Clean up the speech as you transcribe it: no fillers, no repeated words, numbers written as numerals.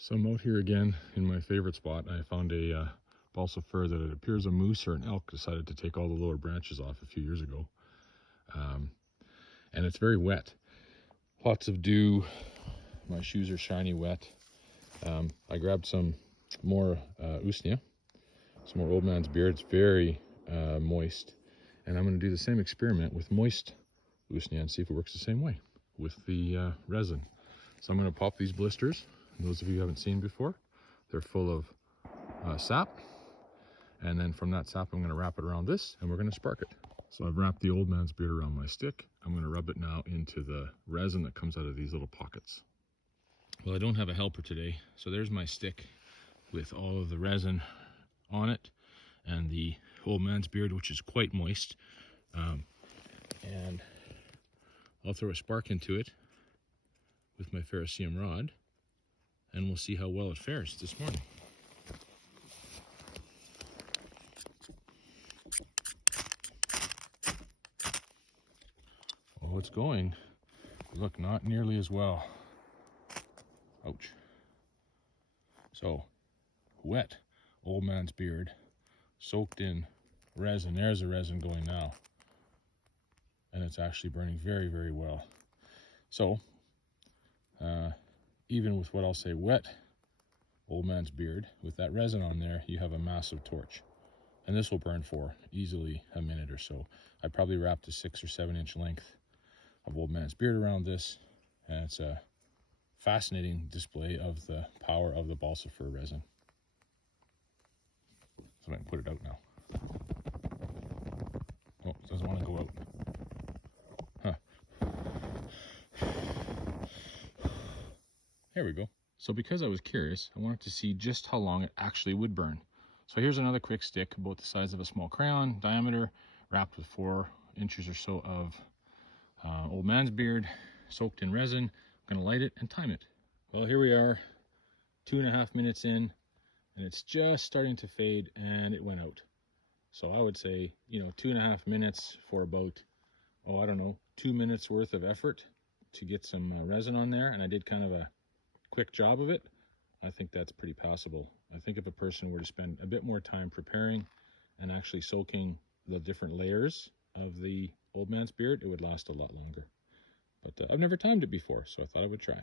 So I'm out here again in my favorite spot. I found a balsa fir that it appears a moose or an elk decided to take all the lower branches off a few years ago. And it's very wet. Lots of dew. My shoes are shiny wet. I grabbed some more usnea, some more old man's beard. It's very moist. And I'm going to do the same experiment with moist usnea and see if it works the same way with the resin. So I'm going to pop these blisters. Those of you who haven't seen before, they're full of sap. And then from that sap, I'm going to wrap it around this and we're going to spark it. So I've wrapped the old man's beard around my stick. I'm going to rub it now into the resin that comes out of these little pockets. Well, I don't have a helper today, so there's my stick with all of the resin on it and the old man's beard, which is quite moist. And I'll throw a spark into it with my ferrocerium rod, and we'll see how well it fares this morning. Oh, it's going. Look, not nearly as well. Ouch. So, wet old man's beard, soaked in resin. There's the resin going now. And it's actually burning very, very well. So, even with what I'll say wet old man's beard, with that resin on there, you have a massive torch. And this will burn for easily a minute or so. I probably wrapped a 6 or 7 inch length of old man's beard around this, and it's a fascinating display of the power of the balsa fir resin. So I can put it out now. Oh, it doesn't want to go out. Huh. There we go. So because I was curious, I wanted to see just how long it actually would burn. So here's another quick stick, about the size of a small crayon, diameter, wrapped with 4 inches or so of old man's beard, soaked in resin. I'm going to light it and time it. Well, here we are, 2.5 minutes in, and it's just starting to fade, and it went out. So I would say, 2.5 minutes for about, I don't know, 2 minutes worth of effort to get some resin on there, and I did kind of a quick job of it. I think that's pretty passable. I think if a person were to spend a bit more time preparing and actually soaking the different layers of the old man's beard, it would last a lot longer. But I've never timed it before, so I thought I would try.